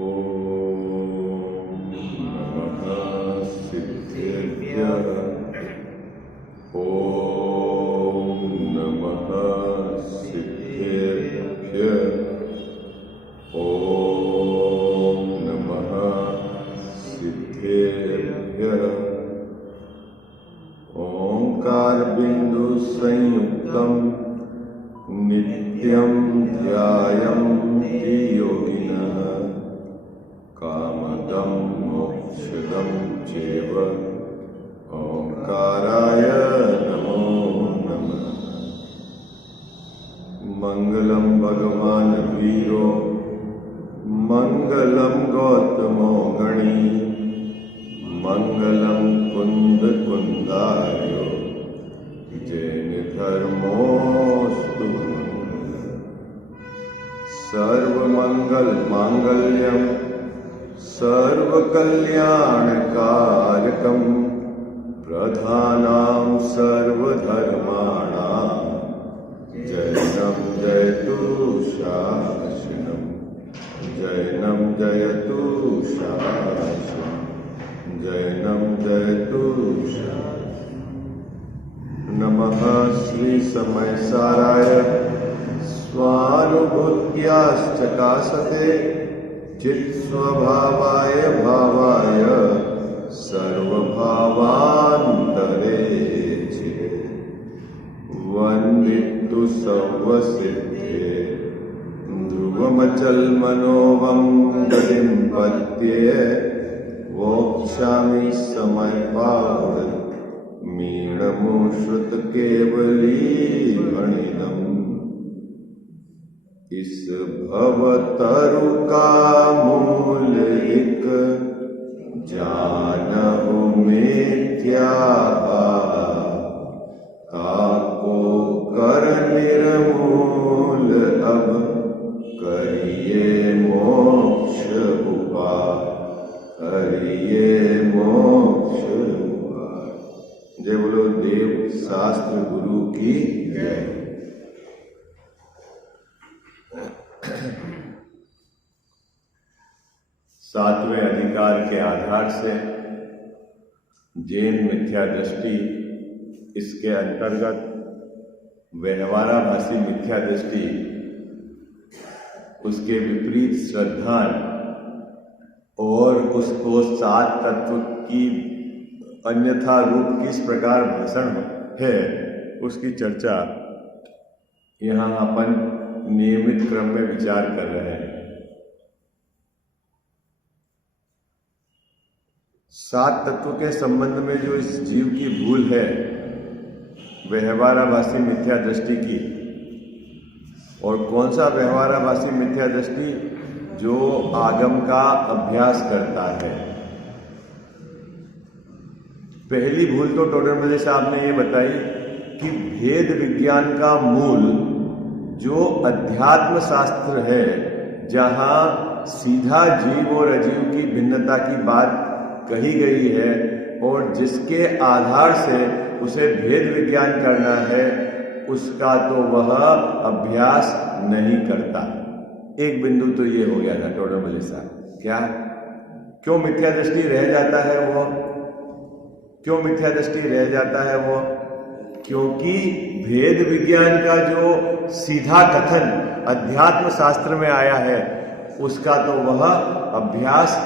ओम नमः सिद्धेभ्यः। ओम नमः सिद्धेभ्यः। ओम नमः सिद्धेभ्यः। ओंकार बिंदु संयुक्तम नित्यं ध्यायन्ति योगिनः कामदं मोक्षदं चैव। ओंकाराय नमो नमः। मंगलम भगवान वीरो मंगलम गौतमो गणी मंगलम कुंद कुंदार्यो जैन धर्मोस्तु। सर्वमंगल मांगल्यम सर्वकल्याणकारकम प्रधानां सर्वधर्माणां जैनं जयतु शासनम। जैनं जयतु शासनम। जैनं जयतु शासनम। नमः श्री समय साराय स्वानुभूत्याश्चकाशते चित्स्वभावाय भावाय सर्वभावान्तरे वन्दितु सर्वसिद्धे ध्रुवमचलमनोवं गतिं पद्ये वोक्षामि समयपाद मीणमुश्रुत केवली गणितम्। इस भवतरु का मूल एक जानहु मिथ्या ताको कर निर्मूल अब करिए मोक्ष उपाय। करिए मोक्ष उपाय। जय बोलो देव शास्त्र गुरु की जय। सातवें अधिकार के आधार से जैन मिथ्या दृष्टि, इसके अंतर्गत व्यवहाराभासी मिथ्या दृष्टि, उसके विपरीत श्रद्धा और उसको सात तत्व की अन्यथा रूप किस प्रकार भाषण है उसकी चर्चा यहाँ अपन नियमित क्रम में विचार कर रहे हैं। सात तत्व के संबंध में जो इस जीव की भूल है व्यवहाराभासी मिथ्या दृष्टि की, और कौन सा व्यवहाराभासी मिथ्या दृष्टि? जो आगम का अभ्यास करता है। पहली भूल तो टोडरमल साहब ने ये बताई कि भेद विज्ञान का मूल जो अध्यात्म शास्त्र है, जहां सीधा जीव और अजीव की भिन्नता की बात कही गई है और जिसके आधार से उसे भेद विज्ञान करना है, उसका तो वह अभ्यास नहीं करता। एक बिंदु तो ये हो गया था टोडरमल साहब। क्या? क्यों मिथ्या दृष्टि रह जाता है वो? क्यों मिथ्या दृष्टि रह जाता है वो? क्योंकि भेद विज्ञान का जो सीधा कथन अध्यात्म शास्त्र में आया है, उसका तो वह अभ्यास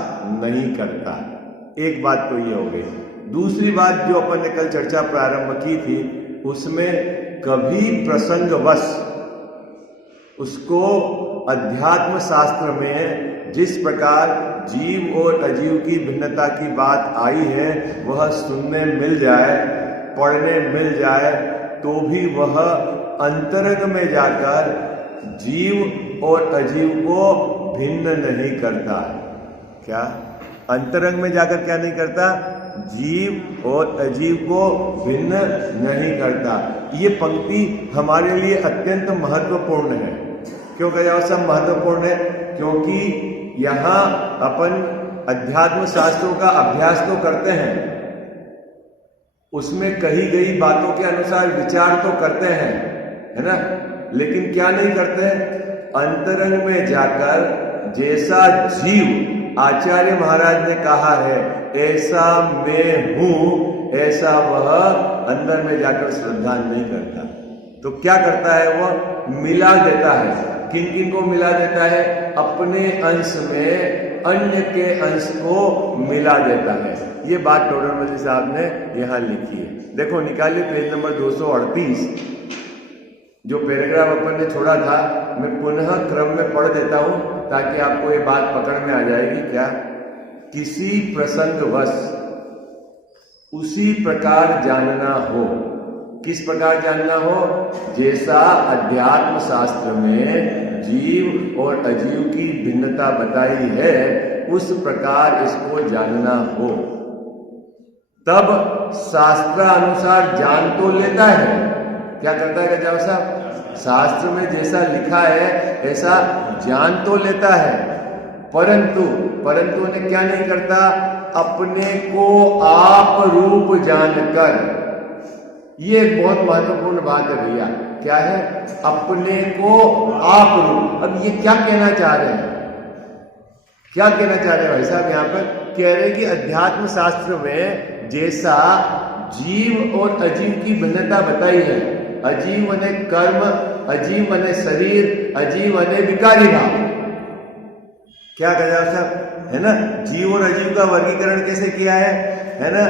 नहीं करता। एक बात तो ये हो गई। दूसरी बात जो अपन ने कल चर्चा प्रारंभ की थी, उसमें कभी प्रसंगवश उसको अध्यात्म शास्त्र में जिस प्रकार जीव और अजीव की भिन्नता की बात आई है, वह सुनने मिल जाए, पढ़ने मिल जाए, तो भी वह अंतरंग में जाकर जीव और अजीव को भिन्न नहीं करता। क्या? अंतरंग में जाकर क्या नहीं करता? जीव और अजीव को भिन्न नहीं करता। ये पंक्ति हमारे लिए अत्यंत महत्वपूर्ण है। क्यों कहा सब महत्वपूर्ण है? क्योंकि यहाँ अपन अध्यात्म शास्त्रों का अभ्यास तो करते हैं, उसमें कही गई बातों के अनुसार विचार तो करते हैं, है ना, लेकिन क्या नहीं करते? अंतरंग में जाकर जैसा जीव आचार्य महाराज ने कहा है ऐसा मैं हूं, ऐसा वह अंदर में जाकर श्रद्धा नहीं करता। तो क्या करता है? वह मिला देता है। किन किन को मिला देता है? अपने अंश में अन्य के अंश को मिला देता है। ये बात टोडरमल साहब ने यहां लिखी है। देखो निकालिए पेज नंबर 238, जो पैराग्राफ अपन ने छोड़ा था मैं पुनः क्रम में पढ़ देता हूं ताकि आपको ये बात पकड़ में आ जाएगी। क्या? किसी प्रसंगवश उसी प्रकार जानना हो। किस प्रकार जानना हो? जैसा अध्यात्म शास्त्र में जीव और अजीव की भिन्नता बताई है उस प्रकार इसको जानना हो। तब शास्त्र अनुसार जान तो लेता है। क्या करता है गजाव साहब? शास्त्र में जैसा लिखा है ऐसा जान तो लेता है, परंतु उन्हें क्या नहीं करता? अपने को आप रूप जानकर। ये एक बहुत महत्वपूर्ण बात है भैया। क्या है? अपने को आप रूप। अब ये क्या कहना चाह रहे हैं? क्या कहना चाह रहे हैं भाई साहब? यहाँ पर कह रहे हैं कि अध्यात्म शास्त्र में जैसा जीव और अजीव की भिन्नता बताई है, अजीव मने कर्म, अजीव मने शरीर, अजीव मने विकारी भाव। क्या कहा साहब? है ना? जीव और अजीव का वर्गीकरण कैसे किया है ना?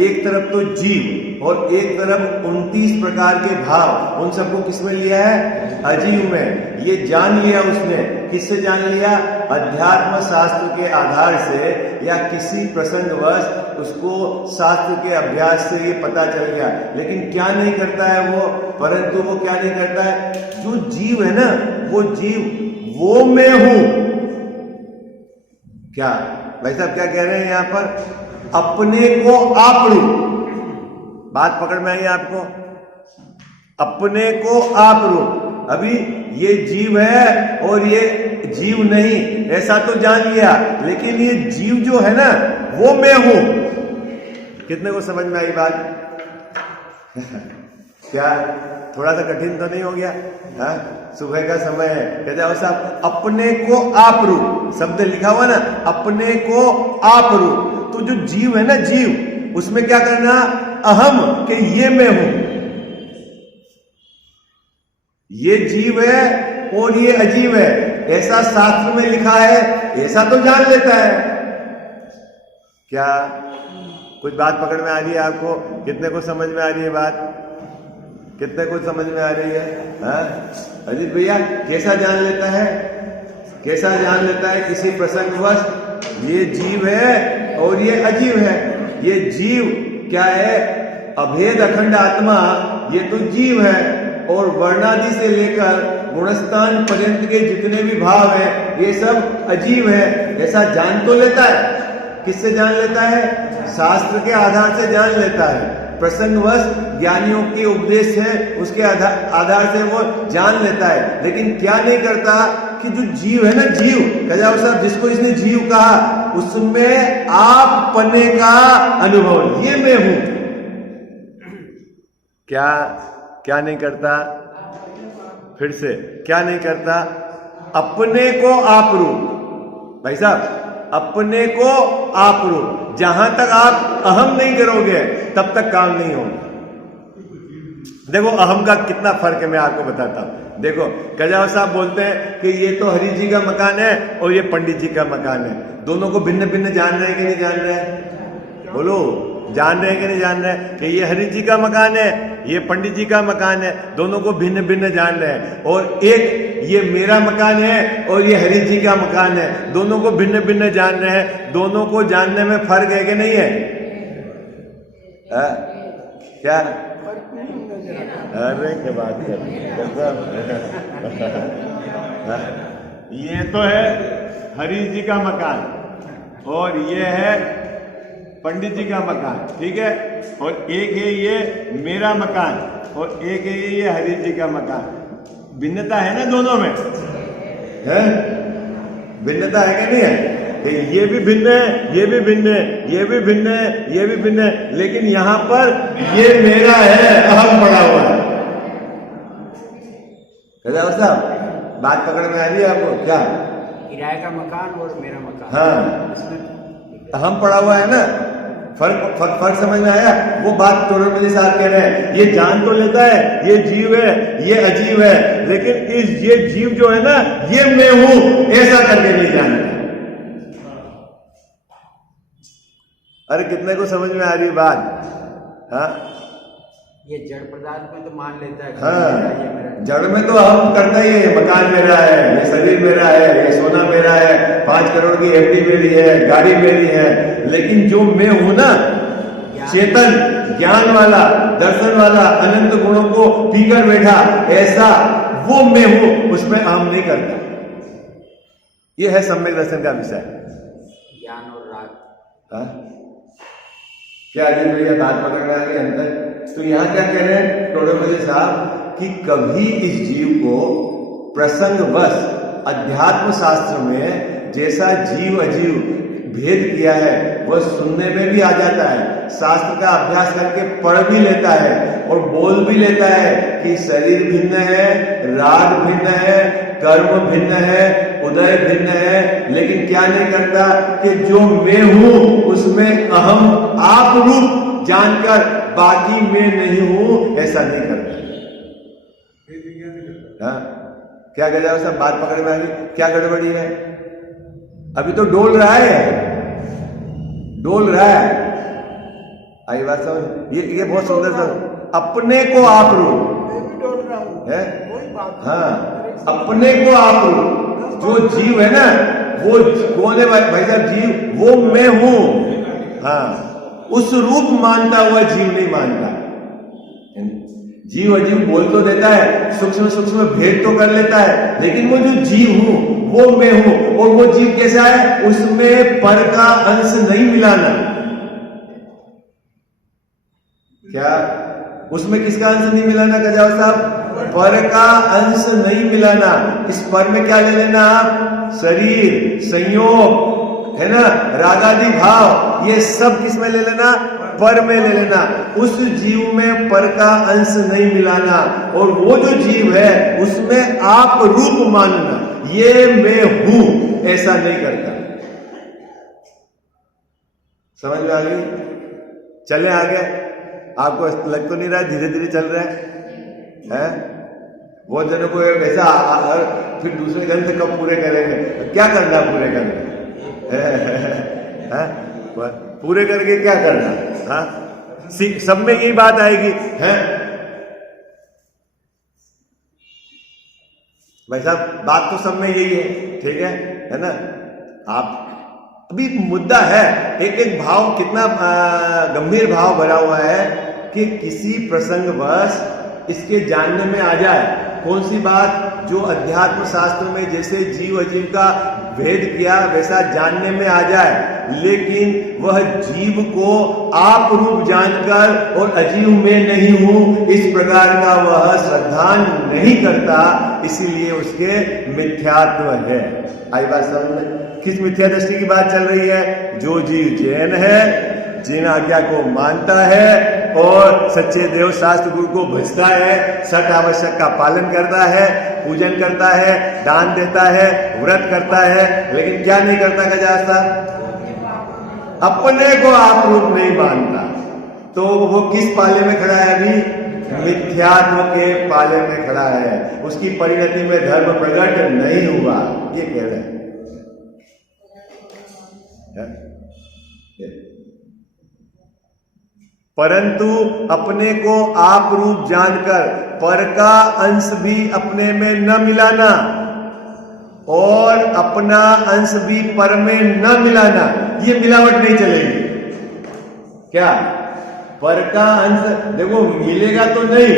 एक तरफ तो जीव और एक तरफ 29 प्रकार के भाव, उन सबको किसमें लिया है? अजीव में। ये जान लिया उसने। किससे जान लिया? अध्यात्म शास्त्र के आधार से या किसी प्रसंगवश उसको शास्त्र के अभ्यास से ये पता चल गया। लेकिन क्या नहीं करता है वो? परंतु वो क्या नहीं करता है? जो जीव है ना, वो जीव वो मैं हूं। क्या भाई साहब क्या कह रहे हैं यहां पर? अपने को आप रूप। बात पकड़ में आई आपको? अपने को आप रूप। अभी ये जीव है और ये जीव नहीं, ऐसा तो जान लिया, लेकिन ये जीव जो है ना वो मैं हूं। कितने को समझ में आई बात? क्या थोड़ा सा कठिन तो नहीं हो गया? हाँ, सुबह का समय है। कहते हो साहब अपने को आप रूप, शब्द लिखा हुआ ना, अपने को आप रूप। तो जो जीव है ना, जीव, उसमें क्या करना? अहम के ये मैं हूं। ये जीव है और ये अजीव है, ऐसा शास्त्र में लिखा है, ऐसा तो जान लेता है। क्या कुछ बात पकड़ में आ रही है आपको? कितने को समझ में आ रही है बात? कितने को समझ में आ रही है? हाँ अजीत भैया, कैसा जान लेता है? कैसा जान लेता है? किसी प्रसंगवश ये जीव है और ये अजीव है। ये जीव क्या है? अभेद अखंड आत्मा, ये तो जीव है। और वर्णादि से लेकर गुणस्थान पर्यंत के जितने भी भाव है ये सब अजीव है, ऐसा जान तो लेता है। किससे जान लेता है? शास्त्र के आधार से जान लेता है। प्रसंगवश ज्ञानियों के उपदेश है, उसके आधार से वो जान लेता है। लेकिन क्या नहीं करता कि जो जीव है ना, जीव कजाव साहब जिसको इसने जीव कहा, उसमें आप पने का अनुभव, ये मैं हूं। क्या नहीं करता? फिर से क्या नहीं करता? अपने को आप रूप। भाई साहब अपने को आप रूप। जहां तक आप अहम नहीं करोगे तब तक काम नहीं होगा। देखो अहम का कितना फर्क है, मैं आपको बताता हूं। देखो कजाव साहब बोलते हैं कि ये तो हरि जी का मकान है और ये पंडित जी का मकान है। दोनों को भिन्न भिन्न जान रहे हैं कि नहीं जान रहे हैं? बोलो, जान रहे हैं कि नहीं जान रहे हैं कि ये हरि जी का मकान है, ये पंडित जी का मकान है। दोनों को भिन्न भिन्न जान रहे हैं। और एक ये मेरा मकान है और ये हरि जी का मकान है, दोनों को भिन्न भिन्न जान रहे हैं। दोनों को जानने में फर्क है कि नहीं है? क्या? अरे क्या बात कर ये तो है हरि जी का मकान और ये है पंडित जी का मकान, ठीक है। और एक है ये मेरा मकान और एक है ये हरि जी का मकान। भिन्नता है ना दोनों में? है भिन्नता है कि नहीं है? कि ये भी भिन्न है, ये भी भिन्न है, ये भी भिन्न है, ये भी भिन्न है, लेकिन यहां पर ये मेरा है, अहम पड़ा हुआ है। साहब बात पकड़ में आ रही है आपको? क्या किराए का मकान और मेरा मकान। हाँ, इसमें हम पढ़ा हुआ है ना, फर्क समझ में आया? वो बात टोडरमल साहब कह रहे हैं, ये जान तो लेता है, ये जीव है, ये अजीब है, लेकिन ये जीव जो है ना, ये मैं हूं ऐसा करके नहीं जानता। अरे कितने को समझ में आ रही बात? हाँ, ये जड़ पदार्थ में तो मान लेता है। हाँ, जड़ में तो हम करता ही है, मकान मेरा है, ये शरीर मेरा है, ये सोना मेरा है, 5 करोड़ की एफडी मेरी है, गाड़ी मेरी है, लेकिन जो मैं हूं ना, चेतन, ज्ञान वाला, दर्शन वाला, अनंत गुणों को पीकर बैठा ऐसा वो मैं हूं, उसमें अहम नहीं करता। ये है सम्यक दर्शन का विषय। ज्ञान और राग। हाँ? क्या अजीत भैया बात पकड़ में आ गई अंतर? तो यहां क्या कह रहे हैं टोडरमल साहब कि कभी इस जीव को प्रसंगवश अध्यात्म शास्त्र में जैसा जीव अजीव भेद किया है वह सुनने में भी आ जाता है, शास्त्र का अभ्यास करके पढ़ भी लेता है और बोल भी लेता है कि शरीर भिन्न है, राग भिन्न है, कर्म भिन्न है, उदय भिन्न है, लेकिन क्या नहीं करता कि जो मैं हूं उसमें अहम आप रूप जानकर बाकी मैं नहीं हूं ऐसा नहीं करता। हाँ, क्या गजा सब बात पकड़ में आ गई? क्या गड़बड़ी है? अभी तो डोल रहा है, डोल रहा है। आई बात समझ? ये बहुत सुंदर सा, अपने को आप रूप है। हाँ, अपने को आप रूप, जो जीव है ना वो कौन है भाई साहब? जीव वो मैं हूं। हाँ, उस रूप मानता हुआ जीव नहीं मानता। जीव अजीव बोल तो देता है, सूक्ष्म सूक्ष्म भेद तो कर लेता है, लेकिन वो जो जीव हूं वो मैं हूं। और वो जीव कैसा है? उसमें पर का अंश नहीं मिलाना। क्या उसमें किसका अंश नहीं मिलाना गजाव साहब? पर का अंश नहीं मिलाना। इस पर में क्या ले लेना आप? शरीर, संयोग है ना, रागादि भाव, ये सब किस में ले लेना? पर में ले लेना। उस जीव में पर का अंश नहीं मिलाना और वो जो जीव है उसमें आप रूप मानना, ये मैं हूं ऐसा नहीं करता। समझ में आ गई? चले आगे। आपको लग तो नहीं रहा धीरे धीरे चल रहा है? बहुत जनों को ऐसा फिर दूसरे ग्रंथ कब पूरे करेंगे? क्या करना पूरे करके? पूरे करके क्या करना? हाँ, सब में यही बात आएगी है भाई साहब। बात तो सब में यही है, ठीक है ना? आप अभी मुद्दा है, एक एक भाव कितना गंभीर भाव भरा हुआ है कि किसी प्रसंगवश इसके जानने में आ जाए। कौन सी बात? जो अध्यात्म शास्त्र में जैसे जीव अजीव का भेद किया वैसा जानने में आ जाए, लेकिन वह जीव को आप रूप जानकर और अजीव में नहीं हूं इस प्रकार का वह श्रद्धा नहीं करता, इसीलिए उसके मिथ्यात्व है। आई बात समझ में? किस मिथ्या दृष्टि की बात चल रही है? जो जीव जैन है, जिन आज्ञा को मानता है और सच्चे देव शास्त्र गुरु को भजता है, सत आवश्यक का पालन करता है, पूजन करता है, दान देता है, व्रत करता है, लेकिन क्या नहीं करता गजास्ता? अपने को आप रूप नहीं मानता। तो वो किस पाले में खड़ा है? अभी मिथ्यात्व के पाले में खड़ा है। उसकी परिणति में धर्म प्रकट नहीं हुआ, ये कह रहे हैं। परंतु अपने को आप रूप जानकर पर का अंश भी अपने में न मिलाना और अपना अंश भी पर में न मिलाना, ये मिलावट नहीं चलेगी। क्या? पर का अंश देखो मिलेगा तो नहीं,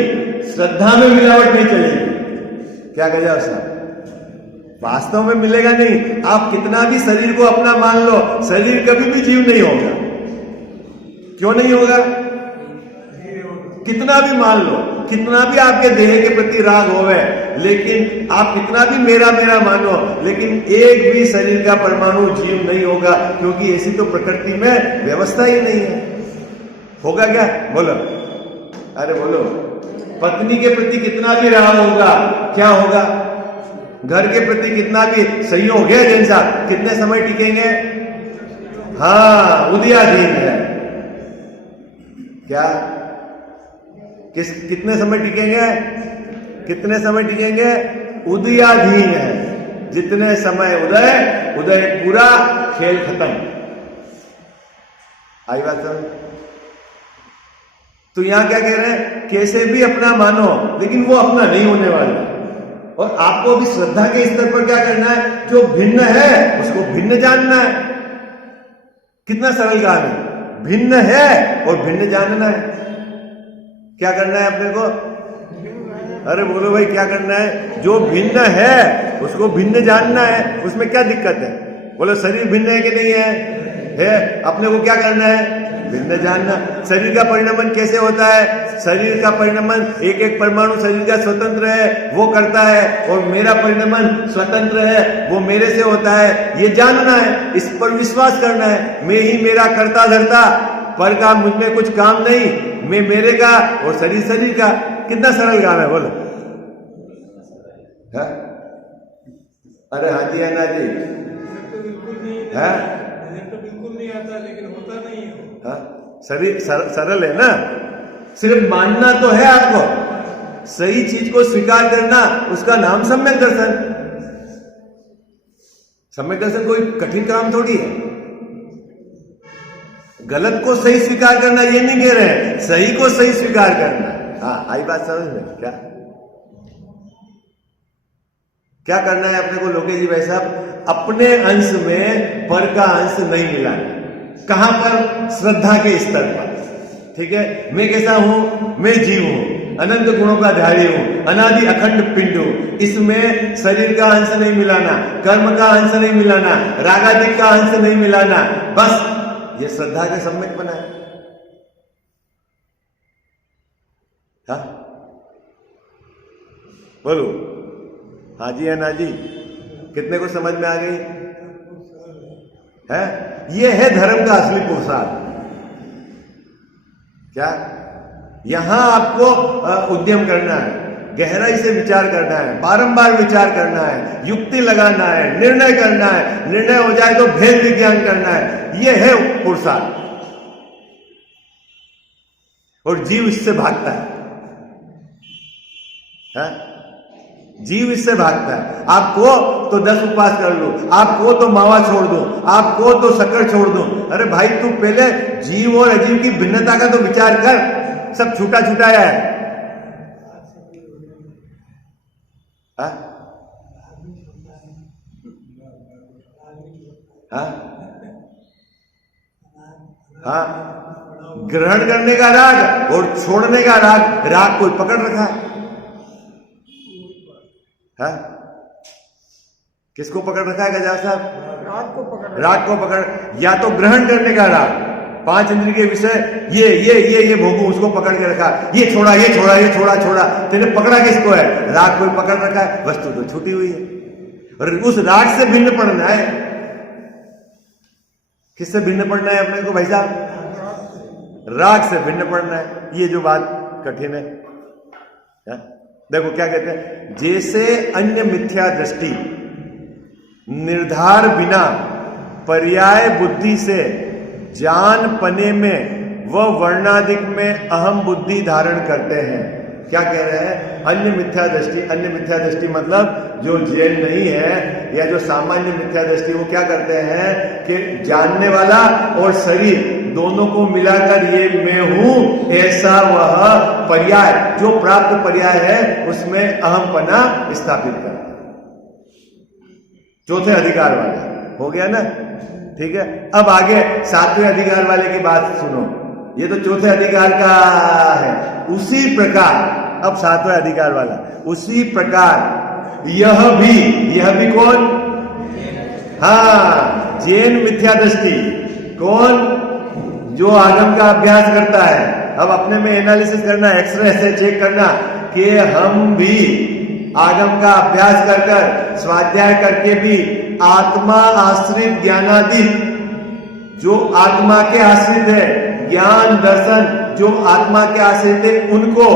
श्रद्धा में मिलावट नहीं चलेगी। क्या गजाव साहब? वास्तव में मिलेगा नहीं। आप कितना भी शरीर को अपना मान लो, शरीर कभी भी जीव नहीं होगा। क्यों नहीं होगा? कितना भी मान लो, कितना भी आपके देह के प्रति राग होवे, लेकिन आप कितना भी मेरा मेरा मानो, लेकिन एक भी शरीर का परमाणु जीव नहीं होगा, क्योंकि ऐसी तो प्रकृति में व्यवस्था ही नहीं है। होगा क्या? बोलो, अरे बोलो। पत्नी के प्रति कितना भी राग होगा, क्या होगा? घर के प्रति कितना भी सहयोग है जैन साहब, कितने समय टिकेंगे? हाँ, उदयाधीन है। क्या कितने समय टिकेंगे? कितने समय टिकेंगे? उदयाधीन है। जितने समय उदय, उदय पूरा, खेल खत्म। आई बात समझ? तो यहां क्या कह रहे हैं? कैसे भी अपना मानो, लेकिन वो अपना नहीं होने वाला। और आपको भी श्रद्धा के स्तर पर क्या करना है? जो भिन्न है उसको भिन्न जानना है। कितना सरल काम है, भिन्न है और भिन्न जानना है। क्या करना है अपने को? अरे बोलो भाई, क्या करना है? जो भिन्न है उसको भिन्न जानना है। उसमें क्या दिक्कत है? बोलो शरीर भिन्न है कि नहीं है? है। अपने को क्या करना है? भिन्न जानना। शरीर का परिणमन कैसे होता है? शरीर का परिणमन एक एक परमाणु शरीर का स्वतंत्र है, वो करता है, और मेरा परिणमन स्वतंत्र है, वो मेरे से होता है। ये जानना है, इस पर विश्वास करना है। मैं ही मेरा करता धरता, पर का मुझ में कुछ काम नहीं, मैं मेरे का और शरीर शरीर का। कितना सरल काम है बोलो है? अरे हाँ जी, है ना जी, है बिल्कुल नहीं आता, लेकिन होता नहीं है। शरीर सरल है ना। सिर्फ मानना तो है आपको, सही चीज को स्वीकार करना, उसका नाम सम्यक दर्शन। सम्यक दर्शन कोई कठिन काम थोड़ी है। गलत को सही स्वीकार करना ये नहीं कह रहे हैं, सही को सही स्वीकार करना। हाँ, आई बात समझ में? क्या करना है अपने को लोके जी भाई साहब? अपने अंश में पर का अंश नहीं मिलाना। कहां पर? श्रद्धा के स्तर पर। ठीक है, मैं कैसा हूं? मैं जीव हूं, अनंत गुणों का धारी हूं, अनादि अखंड पिंड हूं। इसमें शरीर का अंश नहीं मिलाना, कर्म का अंश नहीं मिलाना, रागादि का अंश नहीं मिलाना। बस ये श्रद्धा के सम्यक बना है। हाँ बोलो, हाँ जी है ना जी? कितने को समझ में आ गई है? ये है धर्म का असली पुरुषार्थ। क्या? यहां आपको उद्यम करना है, गहराई से विचार करना है, बारंबार विचार करना है, युक्ति लगाना है, निर्णय करना है। निर्णय हो जाए तो भेद विज्ञान करना है। ये है पुरुषार्थ। और जीव इससे भागता है। जीव इससे भागता है। आपको तो 10 उपवास कर लो, आपको तो मावा छोड़ दो, आपको तो शक्कर छोड़ दो। अरे भाई, तू पहले जीव और अजीव की भिन्नता का तो विचार कर। सब छूटा छुटाया है। हाँ, ग्रहण करने का राग और छोड़ने का राग। राग कोई पकड़ रखा है? किसको पकड़ रखा है गजाव साहब? राग को पकड़। या तो ग्रहण करने का राग, 5 इंद्रिय के विषय, ये भोगू, उसको पकड़ के रखा। ये छोड़ा, ये छोड़ा, ये छोड़ा। तेने पकड़ा किसको है? राग को पकड़ रखा है। वस्तु तो छूटी हुई है, और उस राग से भिन्न पड़ना है। किससे भिन्न पड़ना है अपने को भाई साहब? राग से भिन्न पड़ना है। ये जो बात कठिन है। देखो क्या कहते हैं, जैसे अन्य मिथ्या दृष्टि निर्धार बिना पर्याय बुद्धि से जान पने में व वर्णादिक में अहम बुद्धि धारण करते हैं। क्या कह रहे हैं? अन्य मिथ्या दृष्टि। अन्य मिथ्या दृष्टि मतलब जो जैन नहीं है या जो सामान्य मिथ्या दृष्टि, वो क्या करते हैं कि जानने वाला और शरीर दोनों को मिलाकर ये मैं हूं, ऐसा वह पर्याय, जो प्राप्त पर्याय है उसमें अहमपना स्थापित करते हैं। चौथे अधिकार वाले हो गया ना? ठीक है। अब आगे 7वें अधिकार वाले की बात सुनो। ये तो चौथे अधिकार का है। उसी प्रकार अब 7वें अधिकार वाला, उसी प्रकार यह भी कौन? हाँ, जैन मिथ्या दृष्टि। कौन? जो आगम का अभ्यास करता है। अब अपने में एनालिसिस करना, एक्सरे से चेक करना कि हम भी आगम का अभ्यास कर कर, स्वाध्याय करके भी आत्मा आश्रित ज्ञानादि, जो आत्मा के आश्रित है, ज्ञान दर्शन जो आत्मा के आश्रित है उनको,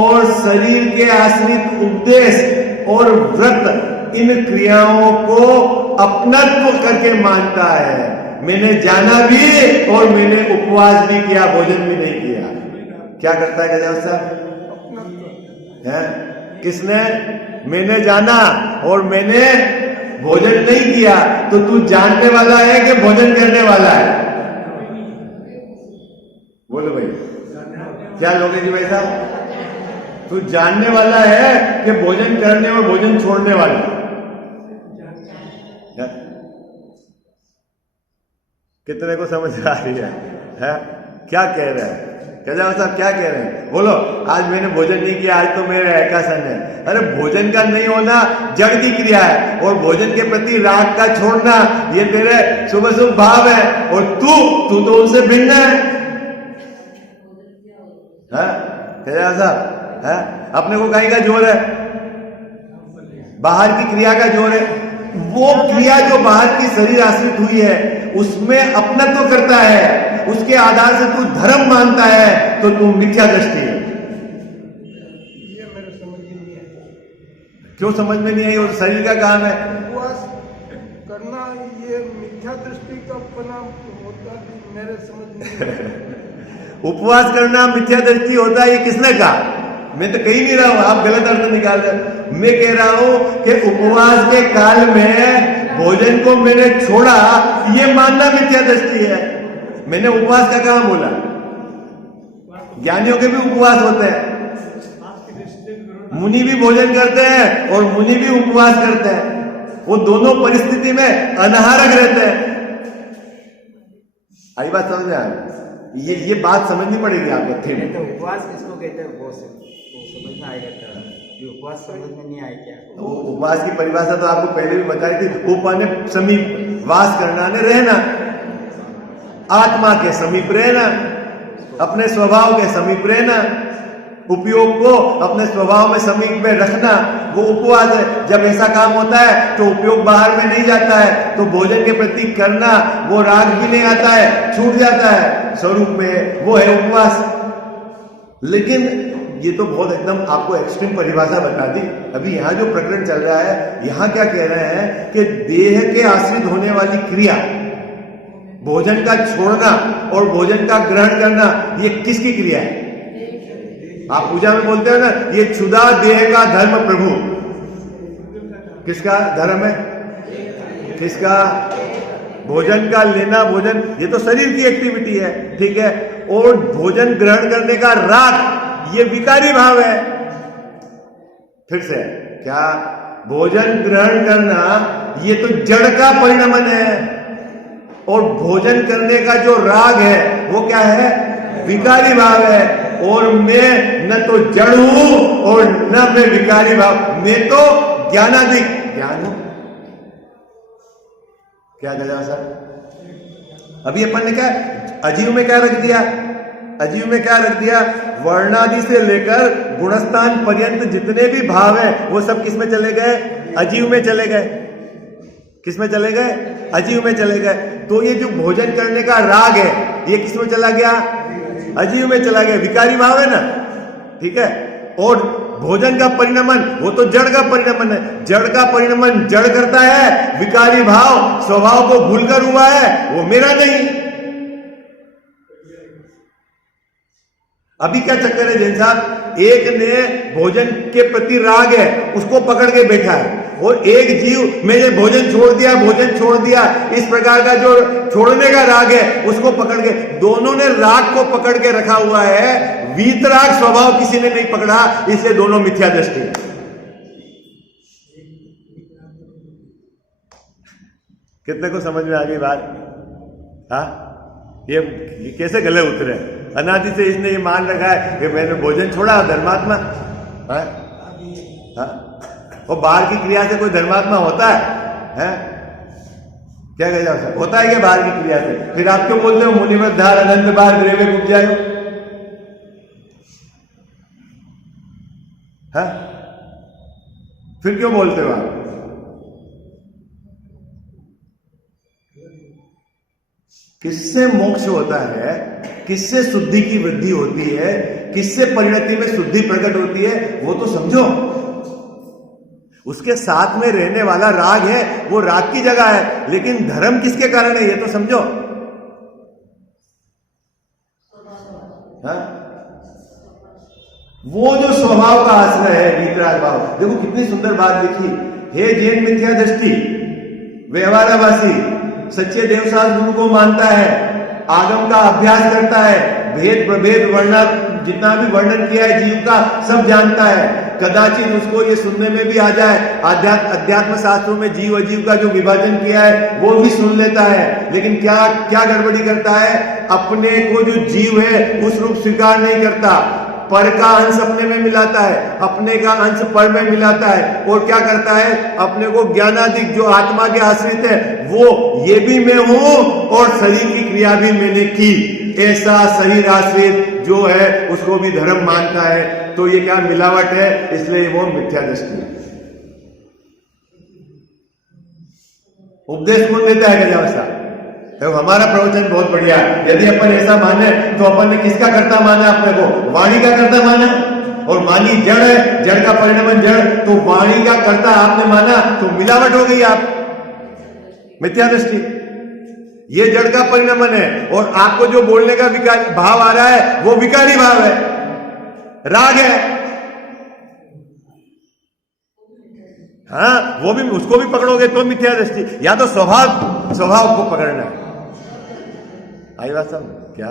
और शरीर के आश्रित उपदेश और व्रत इन क्रियाओं को अपनत्व करके मानता है। मैंने जाना भी और मैंने उपवास भी किया, भोजन भी नहीं किया। क्या करता है गजानन साहब? है किसने? मैंने जाना और मैंने भोजन नहीं किया। तो तू जानने वाला है कि भोजन करने वाला है? बोलो भाई, क्या लोगे जी भाई साहब? तू जानने वाला है कि भोजन करने और भोजन छोड़ने वाला है? कितने को समझ आ रही है? क्या कह रहे हैं गजानन साहब? क्या कह रहे हैं? बोलो, आज मैंने भोजन नहीं किया, आज तो मेरा एकासन है। अरे भोजन का नहीं होना जड़ की क्रिया है, और भोजन के प्रति राग का छोड़ना ये तेरे शुभ शुभ भाव है। और तू तो उनसे भिन्न है। गजानन साहब, अपने को कहीं का जोर है? बाहर की क्रिया का जोर है। वो क्रिया जो बाहर की शरीर आश्रित हुई है उसमें अपनत्व करता है, उसके आधार से तू धर्म मानता है, तो तू मिथ्या दृष्टि है। ये मेरे समझ में नहीं आया। क्यों समझ में नहीं आई? वो शरीर का काम है। उपवास करना ये मिथ्या दृष्टि का परिणाम होता भी मेरे समझ में नहीं आया। उपवास करना मिथ्या दृष्टि होता है, ये किसने कहा? मैं तो कही नहीं रहा हूं, आप गलत अर्थ निकाल रहे। मैं कह रहा हूं कि उपवास के काल में भोजन को मैंने छोड़ा, ये मानना मिथ्या दृष्टि है। मैंने उपवास का कहां बोला? ज्ञानियों के भी उपवास होते हैं, मुनि भी भोजन करते हैं और मुनि भी उपवास करते हैं। वो दोनों परिस्थिति में अनाहारक रहते हैं। आई बात समझ में आ रही? ये बात समझनी पड़ेगी आपको। थे तो उपवास किसको कहते हैं? वो समझ में आएगा। उपवास समझ में नहीं आया क्या? उपवास की परिभाषा तो आपको पहले भी बताई थी। उप ने समीप, वास करना ने रहना, आत्मा के समीप रहना, अपने स्वभाव के समीप रहना, उपयोग को अपने स्वभाव में समीप में रखना, वो उपवास है। जब ऐसा काम होता है तो उपयोग बाहर में नहीं जाता है, तो भोजन के प्रति करना वो राग भी नहीं आता है, छूट जाता है स्वरूप में, वो है उपवास। लेकिन ये तो बहुत एकदम आपको एक्सट्रीम परिभाषा बता दी। अभी यहाँ जो प्रकरण चल रहा है, यहाँ क्या कह रहे हैं कि देह के आश्रित होने वाली क्रिया, भोजन का छोड़ना और भोजन का ग्रहण करना, ये किसकी क्रिया है? आप पूजा में बोलते हो ना, ये क्षुधा देह का धर्म प्रभु। किसका धर्म है? किसका? भोजन का लेना, भोजन ये तो शरीर की एक्टिविटी है, ठीक है। और भोजन ग्रहण करने का राग, ये विकारी भाव है। फिर से क्या? भोजन ग्रहण करना ये तो जड़ का परिणमन है, और भोजन करने का जो राग है वो क्या है? विकारी भाव है। और मैं न तो जड़ हूं और न मैं विकारी भाव, मैं तो ज्ञानाधिक ज्ञान हूं। क्या गजा सर? अभी अपन ने क्या अजीव में क्या रख दिया? अजीव में क्या रख दिया? वर्णादि से लेकर गुणस्थान पर्यंत जितने भी भाव हैं वो सब किस में चले गए? अजीव में चले गए। किस में चले गए? अजीव में चले गए। तो ये जो भोजन करने का राग है ये किस में चला गया? अजीव में चला गया, विकारी भाव है ना, ठीक है। और भोजन का परिणमन वो तो जड़ का परिणमन है, जड़ का परिणमन जड़ करता है, विकारी भाव स्वभाव को भूलकर हुआ है, वो मेरा नहीं। अभी क्या चक्कर है जैन साहब? एक ने भोजन के प्रति राग है, उसको पकड़ के बैठा है, और एक जीव मैं ये भोजन छोड़ दिया, भोजन छोड़ दिया, इस प्रकार का जो छोड़ने का राग है उसको पकड़ के, दोनों ने राग को पकड़ के रखा हुआ है, वीतराग स्वभाव किसी ने नहीं पकड़ा, इसलिए दोनों मिथ्या दृष्टि। कितने को समझ में आ गई बात? हाँ, ये कैसे गले उतरे? अनादि से इसने ये मान रखा है कि मैंने भोजन छोड़ा, धर्मात्मा। हाँ? हाँ? और बाहर की क्रिया से कोई धर्मात्मा होता है? क्या कह जाओ? होता है क्या बाहर की क्रिया से? फिर आप क्यों बोलते हो मुनिवत धार अनंत बार द्रेवे कुप जाए? फिर क्यों बोलते हो आप? किससे मोक्ष होता है? किससे शुद्धि की वृद्धि होती है? किससे परिणति में शुद्धि प्रकट होती है? वो तो समझो। उसके साथ में रहने वाला राग है, वो राग की जगह है, लेकिन धर्म किसके कारण है ये तो समझो। हाँ? वो जो स्वभाव का आश्रय है वीतराग भाव। देखो कितनी सुंदर बात लिखी, हे जैन मिथ्या दृष्टि व्यवहाराभासी, सच्चे देवसास गुरु को मानता है, आगम का अभ्यास करता है, भेद प्रभेद वर्णन जितना भी वर्णन किया है जीव का सब जानता है, कदाचित उसको ये सुनने में भी आ जाए अध्यात्म शास्त्रों में जीव अजीव का जो विभाजन किया है वो भी सुन लेता है, लेकिन क्या क्या गड़बड़ी करता है, अपने को जो जीव है उस रूप स्वीकार नहीं करता, पर का अंश अपने में मिलाता है, अपने का अंश पर में मिलाता है, और क्या करता है, अपने को ज्ञानादिक जो आत्मा के आश्रित है वो ये भी मैं हूं और शरीर की क्रिया भी मैंने की, ऐसा शरीर आश्रित जो है उसको भी धर्म मानता है। तो ये क्या मिलावट है, इसलिए वो मिथ्या दृष्टि है। उपदेश कौन देता है गजावस्था? तो हमारा प्रवचन बहुत बढ़िया है। यदि अपन ऐसा माने तो अपन ने किसका कर्ता माना, अपने को वाणी का कर्ता माना, और वाणी जड़ है, जड़ का परिणाम जड़, तो वाणी का कर्ता आपने माना तो मिलावट हो गई, आप मिथ्या दृष्टि। ये जड़ का परिणामन है, और आपको जो बोलने का विकारी भाव आ रहा है वो विकारी भाव है, राग है। हाँ, वो भी उसको भी पकड़ोगे तो मिथ्या दृष्टि। या तो स्वभाव को पकड़ना है। आई बात समझ क्या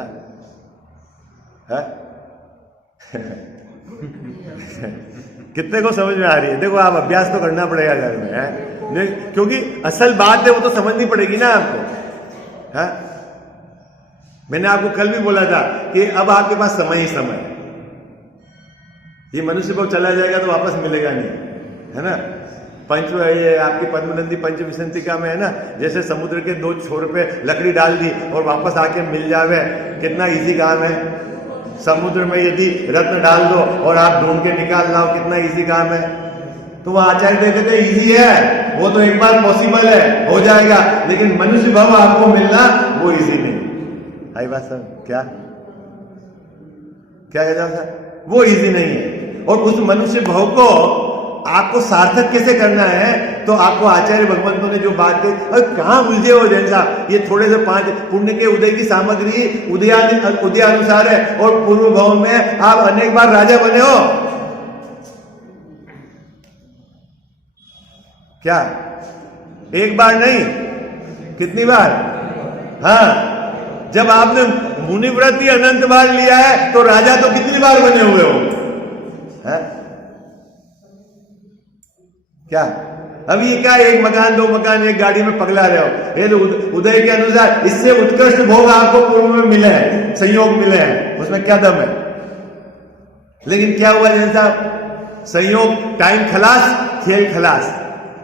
है? कितने को समझ में आ रही है? देखो आप अभ्यास तो करना पड़ेगा घर में, है? क्योंकि असल बात है वो तो समझनी पड़ेगी ना आपको, है? मैंने आपको कल भी बोला था कि अब आपके पास समय ही समय है। ये मनुष्य को चला जाएगा तो वापस मिलेगा नहीं, है ना? ये आपकी पद्मनंदी पंच विसंतिका में है ना, जैसे समुद्र के दो छोर पे लकड़ी डाल दी और वापस आके मिल जावे, कितना इजी काम है। समुद्र में यदि रत्न डाल दो और आप ढूंढ के निकाल लाओ, कितना इजी काम है। तो वो आचार्य कहते थे इजी है, वो तो एक बार पॉसिबल है, हो जाएगा, लेकिन मनुष्य भाव आपको मिलना वो इजी नहीं। आई बात सब क्या कहता था, वो इजी नहीं है। और उस मनुष्य भाव को आपको सार्थक कैसे करना है, तो आपको आचार्य भगवंतों ने जो बात की, अरे कहां उलझे हो जैसा, ये थोड़े से 5 पुण्य के उदय की सामग्री उदय अनुसार है, और पूर्व भाव में आप अनेक बार राजा बने हो। क्या एक बार नहीं, कितनी बार? हाँ, जब आपने मुनिव्रत ही अनंत बार लिया है तो राजा तो कितनी बार बने हुए हो, है? क्या अब ये क्या, एक मकान 2 मकान एक गाड़ी में पगला रहे हो? ये तो उदय के अनुसार इससे उत्कृष्ट भोग आपको पूर्व में मिले हैं, संयोग मिले हैं, उसमें क्या दम है? लेकिन क्या हुआ जैसा संयोग, टाइम खलास, खेल खलास,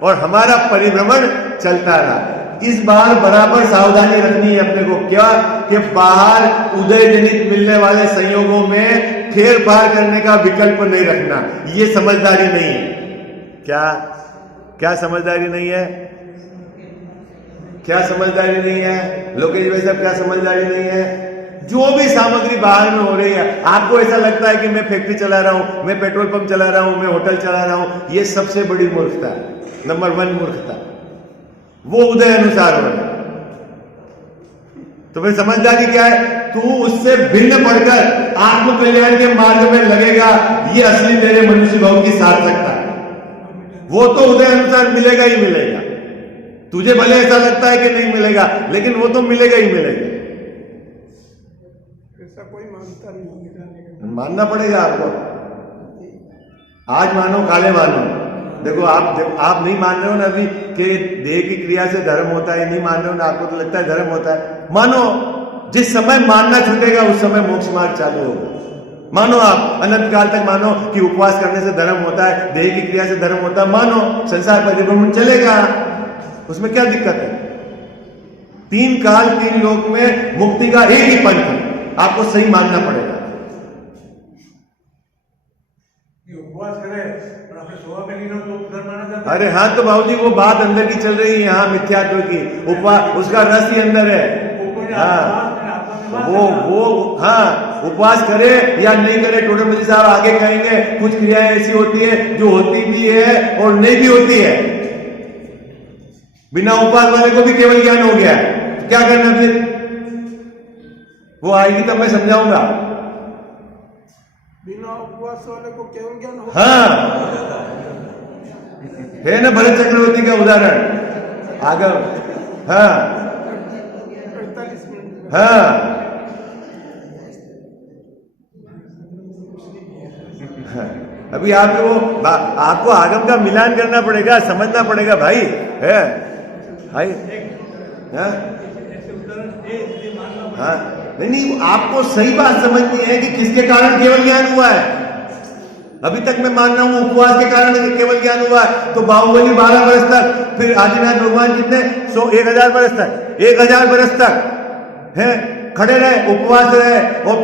और हमारा परिभ्रमण चलता रहा। इस बार बराबर सावधानी रखनी है अपने को, क्या कि बाहर उदय जनित मिलने वाले संयोगों में फेर फार करने का विकल्प नहीं रखना। ये समझदारी नहीं है। क्या समझदारी नहीं है? क्या समझदारी नहीं है? लोकेश भाई साहब, क्या समझदारी नहीं है? जो भी सामग्री बाहर में हो रही है, आपको ऐसा लगता है कि मैं फैक्ट्री चला रहा हूं, मैं पेट्रोल पंप चला रहा हूं, मैं होटल चला रहा हूं, ये सबसे बड़ी मूर्खता है, नंबर 1 मूर्खता। वो उदय अनुसार हो रहा है। तो फिर समझदारी क्या है? तू उससे भिन्न पढ़कर आत्म कल्याण के मार्ग में लगेगा, ये असली तेरे मनुष्य भाव की सार्थकता है। वो तो उदय अनुसार मिलेगा ही मिलेगा। तुझे भले ऐसा लगता है कि नहीं मिलेगा, लेकिन वो तो मिलेगा ही मिलेगा। ऐसा कोई मानता नहीं, मानना पड़ेगा आपको। आज मानो काले मानो। देखो आप नहीं मान रहे हो ना अभी कि देह की क्रिया से धर्म होता है, नहीं मान रहे हो ना, आपको तो लगता है धर्म होता है। मानो, जिस समय मानना छूटेगा उस समय मोक्ष मार्ग चालू होगा। मानो, आप अनंत काल तक मानो कि उपवास करने से धर्म होता है, देह की क्रिया से धर्म होता है, मानो संसार परिभ्रमण चलेगा, उसमें क्या दिक्कत है? 3 काल 3 लोक में मुक्ति का एक ही पंथ है, आपको सही मानना पड़ेगा। उपवास करे और अपने स्वभाव में लीन हो तो धर्म माना जाता है। अरे हाँ, तो बाबूजी वो बात अंदर की चल रही है यहाँ मिथ्यात्व की। उपवास उसका रस ही अंदर है। हाँ, वो हाँ, उपवास करे या नहीं करे, टोडरमल जी साहब आगे कहेंगे। कुछ क्रियाएं ऐसी होती है जो होती भी है और नहीं भी होती है। बिना उपवास वाले को भी केवल ज्ञान हो गया है, तो क्या करना फिर? वो आएगी तब मैं समझाऊंगा। बिना उपवास वाले को केवल ज्ञान हो। हाँ, है ना भरत चक्रवर्ती का उदाहरण आगे। हाँ 48 मिनट। हाँ अभी आपको आगम का मिलान करना पड़ेगा, समझना पड़ेगा भाई, है भाई। हाँ हाँ नहीं, आपको सही बात समझनी है कि किसके कारण केवल ज्ञान हुआ है। अभी तक मैं मान रहा हूं उपवास के कारण केवल ज्ञान हुआ है, तो बाहुबली 12 वर्ष तक, फिर आदिनाथ भगवान कितने 1000 वर्ष तक, 1000 वर्ष तक है खड़े रहे, उपवास रहे, और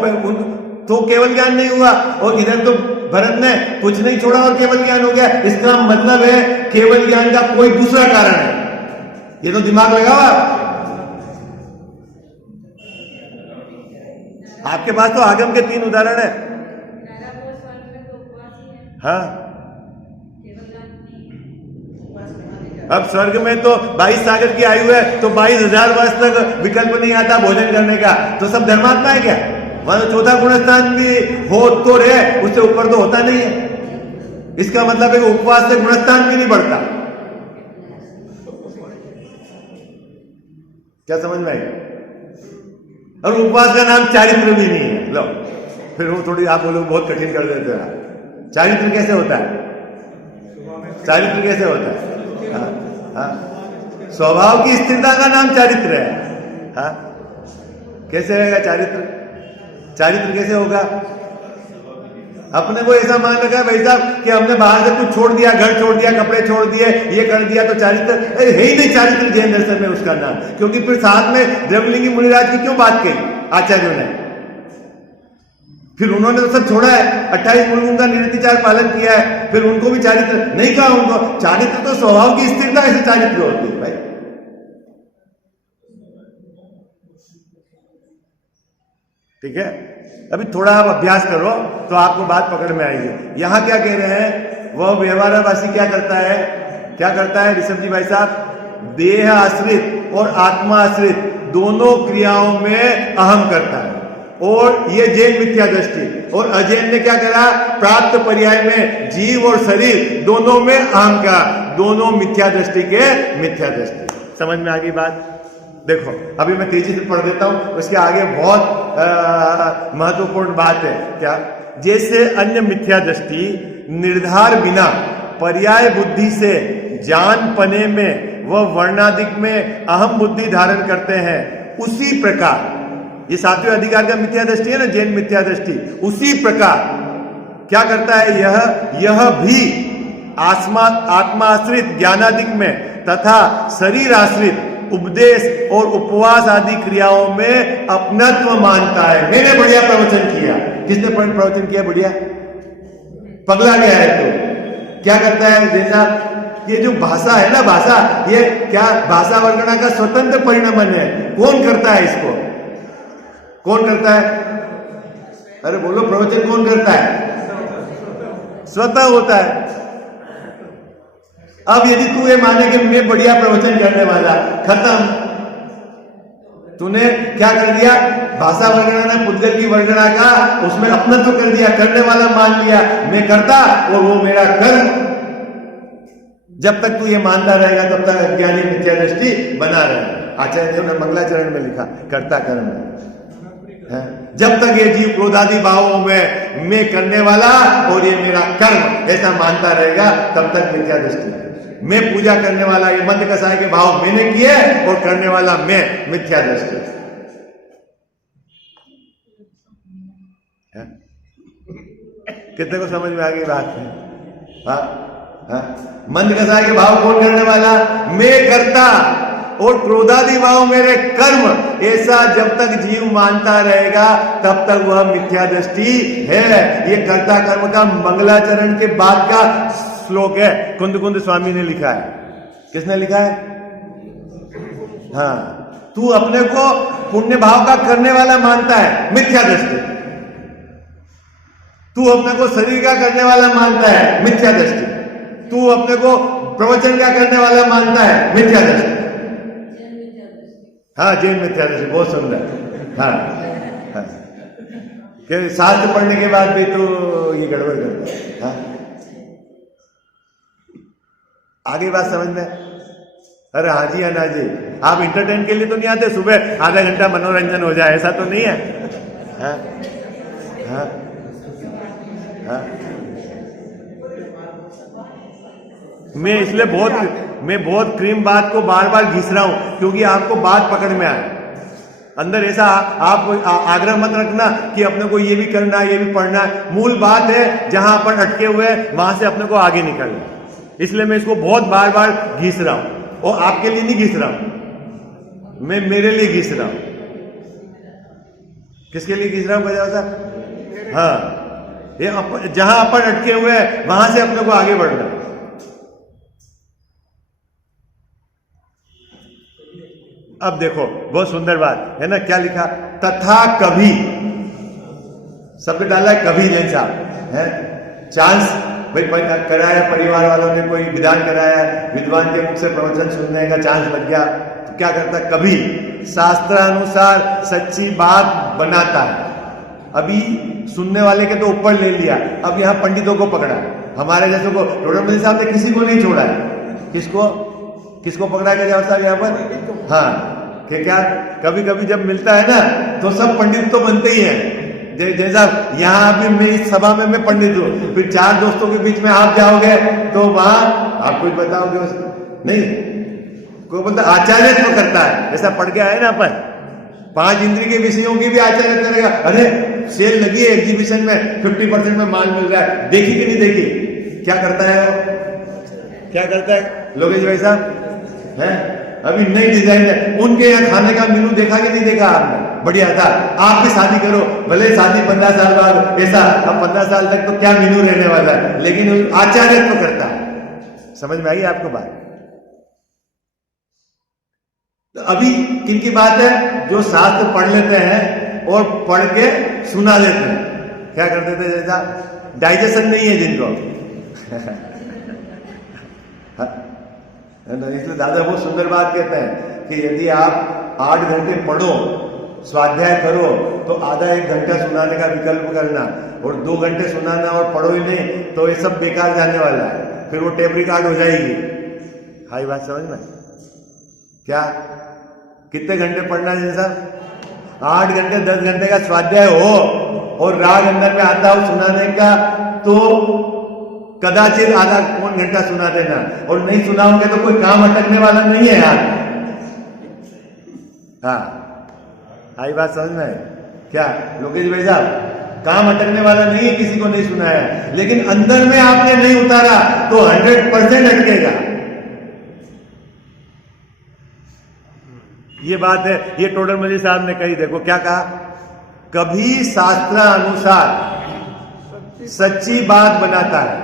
तो केवल ज्ञान नहीं हुआ। और इधर तो भरत ने कुछ नहीं छोड़ा और केवल ज्ञान हो गया। इसका मतलब है केवल ज्ञान का कोई दूसरा कारण है। ये तो दिमाग लगाओ आपके पास तो आगम के 3 उदाहरण है। हाँ अब स्वर्ग में तो 22 सागर की आयु है, तो 22,000 वर्ष तक विकल्प नहीं आता भोजन करने का, तो सब धर्मात्मा है क्या? वहां तो चौथा गुणस्थान भी हो तो रहे, उससे ऊपर तो होता नहीं है। इसका मतलब है कि उपवास से गुणस्थान भी नहीं बढ़ता। क्या समझ में आएगा? और उपवास का नाम चारित्र भी नहीं है। लो फिर वो थोड़ी आप लोग बहुत कठिन कर देते हैं। चारित्र कैसे होता है? चारित्र कैसे होता है? हाँ हाँ स्वभाव की स्थिरता का नाम चारित्र है। हाँ कैसे रहेगा चारित्र? चारित्र कैसे होगा? अपने को ऐसा मान रखा है भाई साहब कि हमने बाहर से कुछ छोड़ दिया, घर छोड़ दिया, कपड़े छोड़ दिए, ये कर दिया, तो चारित्र है ही नहीं। चारित्र जैन दर्शन में उसका नाम, क्योंकि फिर साथ में द्रविड़लिंगी मुनिराज की क्यों बात कही आचार्यों ने? फिर उन्होंने तो सब छोड़ा है, 28 मुनियों का निरतिचार पालन किया है, फिर उनको भी चारित्र नहीं कहा। उनको चारित्र तो स्वभाव की स्थिरता ऐसी चारित्र होती है भाई। ठीक है, अभी थोड़ा आप अभ्यास करो तो आपको बात पकड़ में आएगी। यहां क्या कह रहे हैं? वह व्यवहारवासी क्या करता है? क्या करता है ऋषभ जी भाई साहब? देह आश्रित और आत्मा आश्रित दोनों क्रियाओं में अहम करता है। और ये जैन मिथ्या दृष्टि, और अजैन ने क्या करा? प्राप्त पर्याय में जीव और शरीर दोनों में अहम का, दोनों मिथ्या दृष्टि के मिथ्या दृष्टि। समझ में आ गई बात? देखो अभी मैं तेजी से पढ़ देता हूं, उसके आगे बहुत महत्वपूर्ण बात है। क्या? जैसे अन्य मिथ्या दृष्टि निर्धार बिना पर्याय बुद्धि से जान पने में व वर्णादिक में अहम बुद्धि धारण करते हैं, उसी प्रकार ये 7वें अधिकार का मिथ्या दृष्टि है ना, जैन मिथ्या दृष्टि। उसी प्रकार क्या करता है? यह भी आत्मा आश्रित ज्ञानादिक में तथा शरीर आश्रित उपदेश और उपवास आदि क्रियाओं में अपनत्व मानता है। मैंने बढ़िया प्रवचन किया। किसने प्रवचन किया? बढ़िया पगला गया है। तो क्या करता है? जैसा ये जो भाषा है ना, भाषा, ये क्या भाषा वर्णना का स्वतंत्र परिणमन है। कौन करता है इसको? कौन करता है? अरे बोलो, प्रवचन कौन करता है? स्वतः होता है। अब यदि तू ये माने कि मैं बढ़िया प्रवचन करने वाला, खत्म। तूने क्या कर दिया? भाषा वर्णना, पुद्गल की वर्णना का उसमें अपनत्व कर दिया, करने वाला मान लिया, मैं करता और वो मेरा कर्म। जब तक तू ये मानता रहेगा तब तक अज्ञानी मिथ्या दृष्टि बना रहेगा। आचार्य देव ने मंगलाचरण में लिखा, कर्ता कर्म है। जब तक ये जीव क्रोधादि भावों में मैं करने वाला और ये मेरा कर्म ऐसा मानता रहेगा, तब तक मिथ्या दृष्टि। मैं पूजा करने वाला, ये मध्य कसाय के भाव मैंने किए और करने वाला मैं, मिथ्या दृष्टि। कितने को समझ में आ गई बात है? मध्य कसाय के भाव कौन करने वाला? मैं करता और क्रोधादि भाव मेरे कर्म, ऐसा जब तक जीव मानता रहेगा तब तक वह मिथ्या दृष्टि है। ये कर्ता कर्म का मंगलाचरण के बाद का श्लोक है, कुंद कुंद स्वामी ने लिखा है। किसने लिखा है? हाँ, तू अपने को पुण्य भाव का करने वाला मानता है, मिथ्या दृष्टि। तू अपने को शरीर का करने वाला मानता है, मिथ्या दृष्टि। तू अपने को प्रवचन का करने वाला मानता है, मिथ्या दृष्टि। हाँ, जैन मिथ्या दृष्टि, बहुत सुंदर। हाँ, हाँ। कि शास्त्र पढ़ने के बाद भी तू ये गड़बड़ करता है। हाँ? आगे बात समझ में? अरे हाँ जी, ना जी, आप इंटरटेन के लिए तो नहीं आते? सुबह आधा घंटा मनोरंजन हो जाए, ऐसा तो नहीं है? हाँ? हाँ? हाँ? मैं इसलिए बहुत क्रीम बात को बार बार घिस रहा हूं, क्योंकि आपको बात पकड़ में आए। अंदर ऐसा आप आग्रह मत रखना कि अपने को ये भी करना है, ये भी पढ़ना है। मूल बात है, जहां अपन अटके हुए हैं वहां से अपने को आगे निकलना। इसलिए मैं इसको बहुत बार बार घिस रहा हूं, और आपके लिए नहीं घिस रहा हूं, मैं मेरे लिए घिस रहा हूं। किसके लिए घिस रहा हूं बजाओ साहब? हाँ, ये जहां अपन अटके हुए हैं वहां से अपने को आगे बढ़ना। अब देखो, बहुत सुंदर बात है ना, क्या लिखा? तथा कभी, शब्द डाला है कभी, लें साहब है चांस भाई कराया, परिवार वालों ने कोई विधान कराया, विद्वान के मुख से प्रवचन सुनने का चांस लग गया, तो क्या करता है? कभी शास्त्रानुसार सच्ची बात बनाता है। अभी सुनने वाले के तो ऊपर ले लिया, अब यहां पंडितों को पकड़ा, हमारे जैसे को। टोडरमल साहब ने किसी को नहीं छोड़ा है। किसको पकड़ा गया जाओ साहब यहाँ पर? हाँ, कि क्या कभी कभी जब मिलता है ना तो सब पंडित तो बनते ही हैं। जैसा यहाँ भी मैं इस सभा में मैं पंडित हूं, फिर 4 दोस्तों के बीच में आप जाओगे तो वहां आप कुछ बताओगे उसको? नहीं, कोई बोलता आचार्यत्व करता है, ऐसा पढ़ के आए ना अपन। 5 इंद्रिय के विषयों की भी आचार्य करेगा। अरे सेल लगी है एग्जीबिशन में, 50% में माल मिल रहा है, देखी कि नहीं देखी? क्या करता है वो? क्या करता है लोकेश भाई साहब? है अभी नई डिजाइन है, उनके यहाँ खाने का मेनू देखा कि नहीं देखा आपने? बढ़िया था। आप भी शादी करो, भले शादी 15 साल बाद, ऐसा अब 15 साल तक तो क्या मेनू रहने वाला है, लेकिन आचार्यत्व करता है। समझ में आई आपको बात? तो अभी किनकी बात है? जो शास्त्र पढ़ लेते हैं और पढ़ के सुना देते हैं। क्या करते थे? जैसा डाइजेशन नहीं है जिनको इसलिए दादा बहुत सुंदर बात कहते हैं कि यदि आप 8 घंटे पढ़ो, स्वाध्याय करो, तो आधा 1 घंटा सुनाने का विकल्प करना, और 2 घंटे सुनाना और पढ़ो ही नहीं तो ये सब बेकार जाने वाला है, फिर वो टेप रिकॉर्ड हो जाएगी। हाई बात समझ में? क्या कितने घंटे पढ़ना है? जैसा 8 घंटे 10 घंटे का स्वाध्याय हो और राग अंदर में आता हो सुनाने का, तो कदाचित आधा कौन घंटा सुना देना, और नहीं सुनाओगे तो कोई काम अटकने वाला नहीं है यार। हाँ, आई बात समझ में? क्या लोकेश भाई साहब, काम अटकने वाला नहीं है, किसी को नहीं सुनाया, लेकिन अंदर में आपने नहीं उतारा तो 100% अटकेगा। ये बात है, ये टोडरमल साहब ने कही। देखो क्या कहा? कभी शास्त्रानुसार सच्ची बात बनाता है।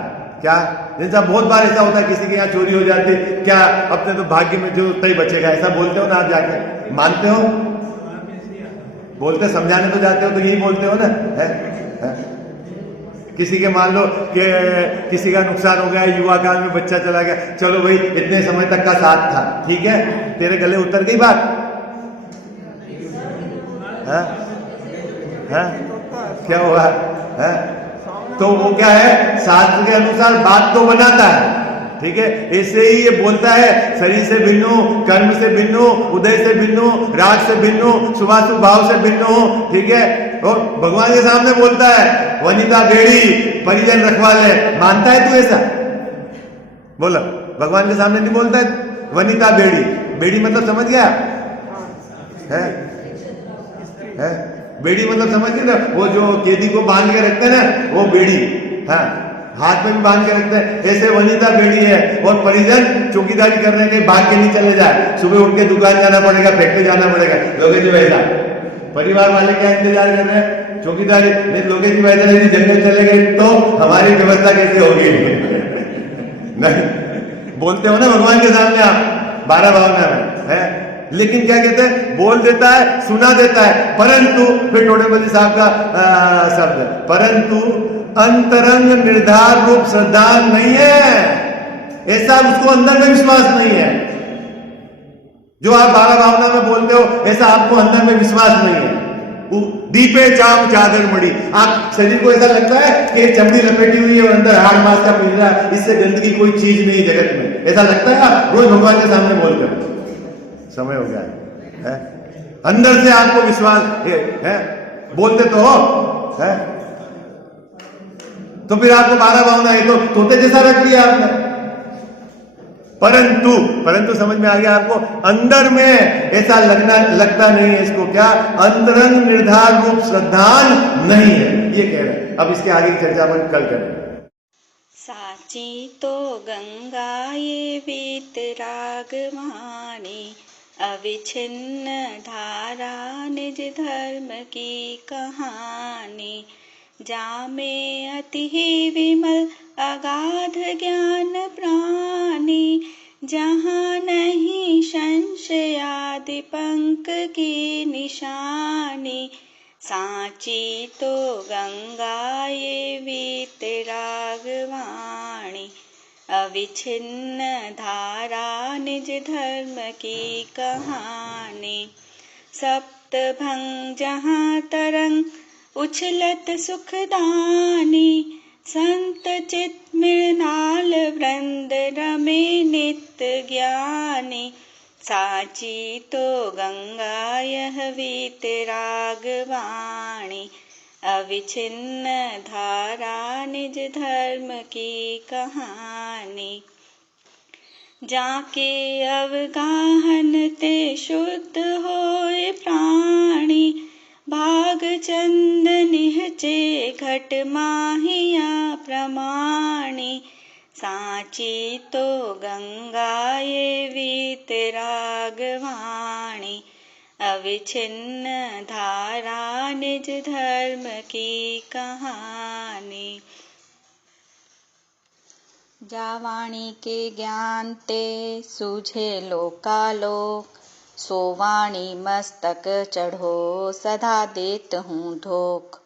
क्या? जैसा बहुत बार ऐसा होता है, किसी के यहाँ चोरी हो जाती, क्या अपने तो भाग्य में जो तय बचेगा, ऐसा बोलते हो ना आप जाके? मानते हो? बोलते, समझाने तो जाते हो तो यही बोलते हो ना? है? किसी के मान लो कि किसी का नुकसान हो गया, युवा काल में बच्चा चला गया, चलो भाई इतने समय तक का साथ था, ठीक है, तेरे गले उतर गई बात। है? है? क्या हुआ? है? तो वो क्या है? शास्त्र के अनुसार बात तो बनाता है, ठीक है। ऐसे ही ये बोलता है, शरीर से भिन्न हूं, कर्म से भिन्न हूं, उदय से भिन्न हूं, राग से भिन्न हूं, शुभाशुभ भाव से भिन्न हूं, ठीक है। और भगवान के सामने बोलता है, वनिता बेड़ी परिजन रखवाले। मानता है तू ऐसा? बोला, भगवान के सामने नहीं बोलता है वनिता बेड़ी? बेड़ी मतलब समझ गया? है? बेड़ी मतलब समझ गए ना, वो जो कैदी को बांध के रखते हैं ना, वो बेड़ी। हाँ, हाथ में भी बांध के रखते हैं, ऐसे वनिता बेड़ी है। और परिजन चौकीदारी करने के, भाग के नहीं चले जाए, सुबह उठ के दुकान जाना पड़ेगा, फैक्ट्री जाना पड़ेगा। लोकेश जी वैसा परिवार वाले क्या इंतजार कर रहे हैं? चौकीदारी। नहीं, लोकेश जी वैसा यदि जंगल चले गए तो हमारी व्यवस्था कैसे होगी? नहीं बोलते हो ना भगवान के सामने आप 12 भावना में है, लेकिन क्या कहते हैं? बोल देता है, सुना देता है, परंतु फिर टोडरमल साहब का शब्द, परंतु अंतरंग निर्धार रूप श्रद्धान नहीं है, ऐसा उसको अंदर में विश्वास नहीं है। जो आप 12 भावना में बोलते हो ऐसा आपको अंदर में विश्वास नहीं है। दीपे चाम चादर मड़ी, आप शरीर को ऐसा लगता है कि चमड़ी लपेटी हुई है और अंदर हाड़ मांस का पिंजरा है, इससे गंदगी कोई चीज नहीं जगत में, ऐसा लगता है आप रोज भगवान के सामने बोलकर। समय हो गया है? अंदर से आपको विश्वास है? बोलते तो हो है? तो फिर आपको 12 भावना है तो तोते जैसा रख लिया आपने। परंतु समझ में आ गया आपको, अंदर में ऐसा लगता नहीं है इसको, क्या अंतरंग निर्धार रूप श्रद्धान नहीं है, ये कह रहे हैं। अब इसके आगे की चर्चा अपन कल करें। साची तो गंगा ये वीतराग वाणी, अविच्छिन्न धारा निज धर्म की कहानी। जामे अति ही विमल अगाध ज्ञान प्राणी, जहाँ नहीं संशयादि पंक की निशानी। साची तो गंगा ये वीतराग वाणी, अविच्छिन्न धारा निज धर्म की कहानी। सप्तभंग जहाँ तरंग उछलत सुखदानी, संत चित मृणाल वृंद रमे नित्य ज्ञानी। साची तो गंगा यह वीतराग वाणी, अविच्छिन्न धारा निज धर्म की कहानी। जाके अवगाहन ते शुद्ध होए प्राणी, भाग चंद निहचे घट माहिया प्रमाणी। साची तो गंगा ये वीतराग वाणी, अविच्छिन्न धारा निज धर्म की कहानी। जा वाणी के ज्ञान ते सूझे लोकालोक, सो वाणी मस्तक चढ़ो सदा देत हूँ धोख।